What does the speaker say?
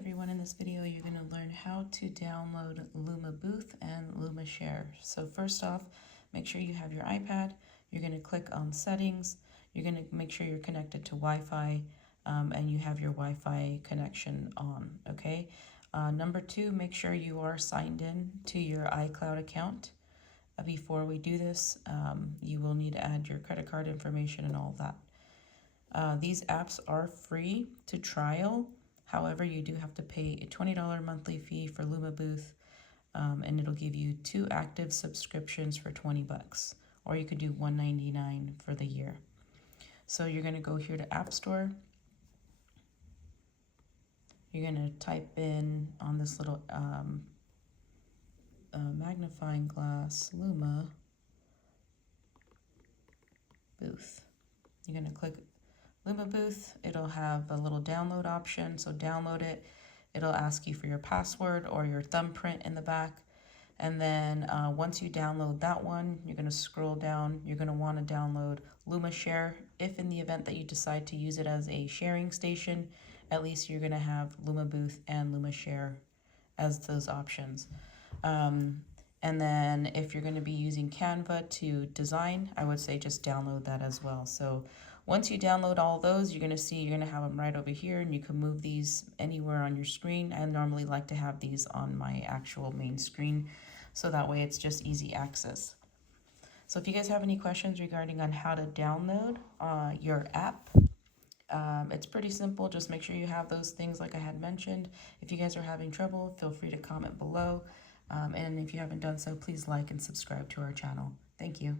everyone, in this video you're going to learn how to download Luma Booth and LumaShare. So first off, make sure you have your iPad. You're going to click on settings. You're going to make sure you're connected to Wi-Fi and you have your Wi-Fi connection on, okay? Number two, make sure you are signed in to your iCloud account. Before we do this, you will need to add your credit card information and all that. These apps are free to trial. However, you do have to pay a $20 monthly fee for Luma Booth, and it'll give you 2 active subscriptions for 20 bucks, or you could do $1.99 for the year. So you're going to go here to App Store. You're going to type in on this little magnifying glass, Luma Booth. You're going to click Luma Booth. It'll have a little download option, so download it. It'll ask you for your password or your thumbprint in the back. And then once you download that one, you're going to scroll down. You're going to want to download LumaShare. If in the event that you decide to use it as a sharing station, at least you're going to have Luma Booth and LumaShare as those options. And then if you're going to be using Canva to design, I would say just download that as well. So once you download all those, you're going to see you're going to have them right over here, and you can move these anywhere on your screen. I normally like to have these on my actual main screen, so that way it's just easy access. So if you guys have any questions regarding on how to download your app, it's pretty simple. Just make sure you have those things like I had mentioned. If you guys are having trouble, feel free to comment below. And if you haven't done so, please like and subscribe to our channel. Thank you.